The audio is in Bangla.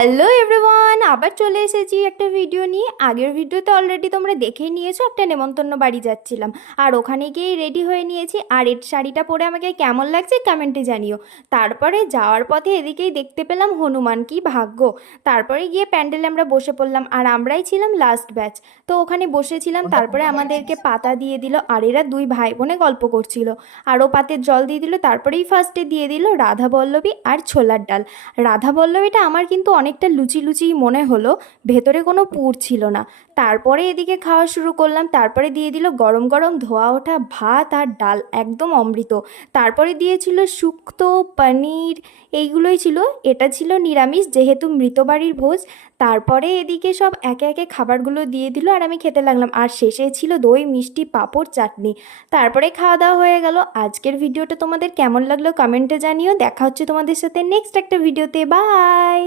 হ্যালো এভরিওয়ান, আবার চলে এসেছি একটা ভিডিও নিয়ে। আগের ভিডিওতে অলরেডি তোমরা দেখেই নিয়েছো, একটা নেমন্তন্ন বাড়ি যাচ্ছিলাম আর ওখানে গিয়েই রেডি হয়ে নিয়েছি। আর এই শাড়িটা পরে আমাকে কেমন লাগছে কমেন্টে জানিও। তারপরে যাওয়ার পথে এদিকেই দেখতে পেলাম হনুমান, কি ভাগ্য। তারপরে গিয়ে প্যান্ডেলে আমরা বসে পড়লাম আর আমরাই ছিলাম লাস্ট ব্যাচ। তো ওখানে বসেছিলাম, তারপরে আমাদেরকে পাতা দিয়ে দিল আর এরা দুই ভাই বোনে গল্প করছিল। আরও পাতের জল দিয়ে দিল, তারপরেই ফার্স্টে দিয়ে দিল রাধা বল্লভী আর ছোলার ডাল। রাধা বল্লভীটা আমার কিন্তু অনেকটা লুচি লুচিই মনে হলো, ভেতরে কোনো পুর ছিল না। তারপরে এদিকে খাওয়া শুরু করলাম, তারপরে দিয়ে দিল গরম গরম ধোয়া ওঠা ভাত আর ডাল, একদম অমৃত। তারপরে দিয়েছিল শুক্তো, পনির, এইগুলোই ছিল। এটা ছিল নিরামিষ, যেহেতু মৃতবাড়ির ভোজ। তারপরে এদিকে সব একে একে খাবারগুলো দিয়ে দিল আর আমি খেতে লাগলাম। আর শেষে ছিল দই, মিষ্টি, পাঁপড়, চাটনি। তারপরে খাওয়া দাওয়া হয়ে গেল। আজকের ভিডিওটা তোমাদের কেমন লাগলো কমেন্টে জানিও। দেখা হচ্ছে তোমাদের সাথে নেক্সট একটা ভিডিওতে। বাই।